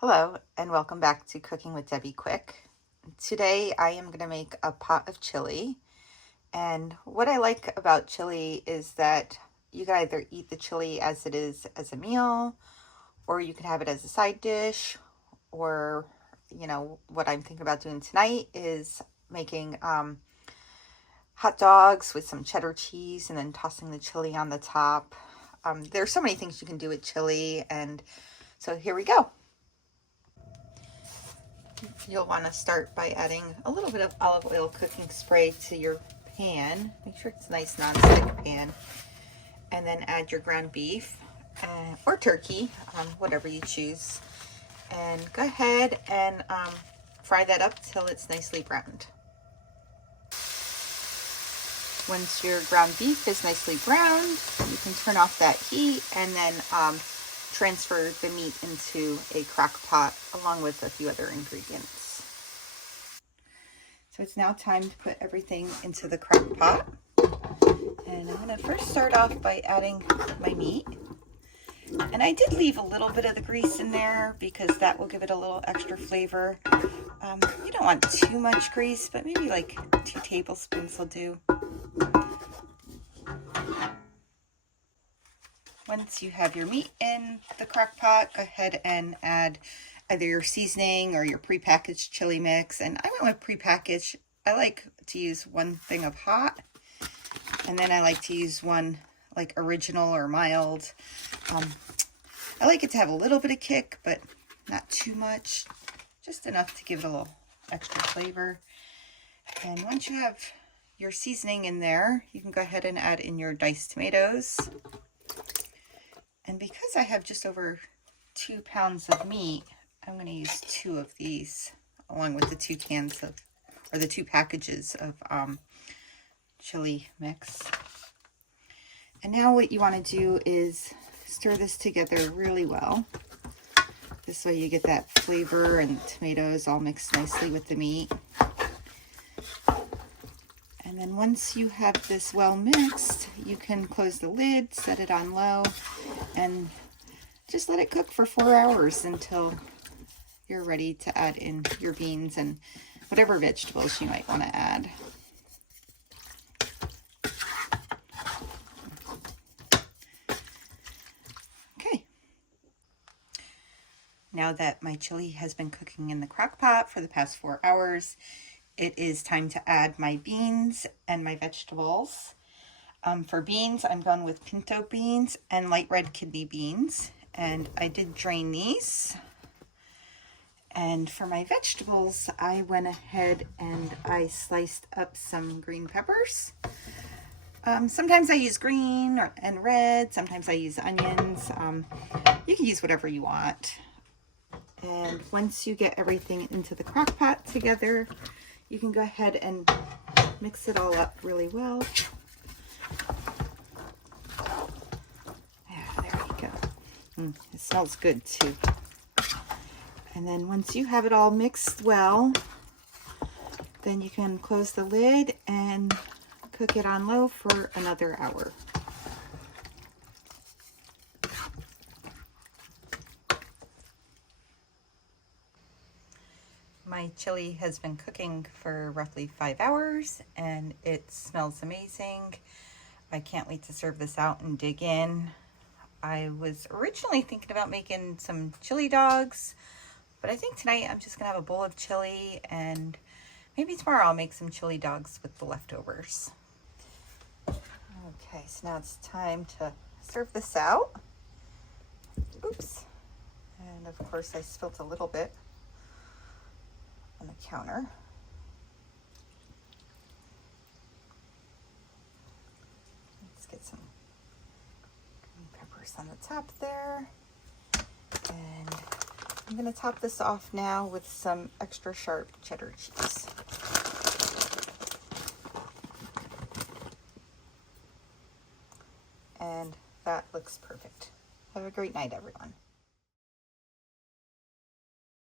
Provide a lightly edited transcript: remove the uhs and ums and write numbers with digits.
Hello and welcome back to Cooking with Debbie Quick. Today I am going to make a pot of chili, and what I like about chili is that you can either eat the chili as it is as a meal, or you can have it as a side dish, or what I'm thinking about doing tonight is making hot dogs with some cheddar cheese and then tossing the chili on the top. There's so many things you can do with chili, and so here we go. You'll want to start by adding a little bit of olive oil cooking spray to your pan. Make sure it's a nice non-stick pan. And then add your ground beef or turkey, whatever you choose. And go ahead and fry that up till it's nicely browned. Once your ground beef is nicely browned, you can turn off that heat and then transfer the meat into a crock pot along with a few other ingredients. So it's now time to put everything into the crock pot. And I'm going to first start off by adding my meat. And I did leave a little bit of the grease in there because that will give it a little extra flavor. You don't want too much grease, but maybe like 2 tablespoons will do. Once you have your meat in the crock pot, go ahead and add either your seasoning or your prepackaged chili mix. And I went with prepackaged. I like to use 1 thing of hot, and then I like to use 1 like original or mild. I like it to have a little bit of kick, but not too much, just enough to give it a little extra flavor. And once you have your seasoning in there, you can go ahead and add in your diced tomatoes. And because I have just over 2 pounds of meat, I'm going to use 2 of these along with the 2 cans of, or the 2 packages of chili mix. And now what you want to do is stir this together really well. This way you get that flavor and the tomatoes all mixed nicely with the meat. And then once you have this well mixed, you can close the lid, set it on low, and just let it cook for 4 hours until you're ready to add in your beans and whatever vegetables you might want to add. Okay. Now that my chili has been cooking in the crock pot for the past 4 hours, it is time to add my beans and my vegetables. For beans, I'm going with pinto beans and light red kidney beans. And I did drain these. And for my vegetables, I went ahead and I sliced up some green peppers. Sometimes I use green and red. Sometimes I use onions. You can use whatever you want. And once you get everything into the crock pot together, you can go ahead and mix it all up really well. Yeah, there you go. It smells good too. And then once you have it all mixed well, then you can close the lid and cook it on low for another hour. My chili has been cooking for roughly 5 hours and it smells amazing. I can't wait to serve this out and dig in. I was originally thinking about making some chili dogs, but I think tonight I'm just gonna have a bowl of chili, and maybe tomorrow I'll make some chili dogs with the leftovers. Okay, so now it's time to serve this out. Oops. And of course I spilled a little bit on the counter. Let's get some green peppers on the top there. And I'm going to top this off now with some extra sharp cheddar cheese. And that looks perfect. Have a great night, everyone.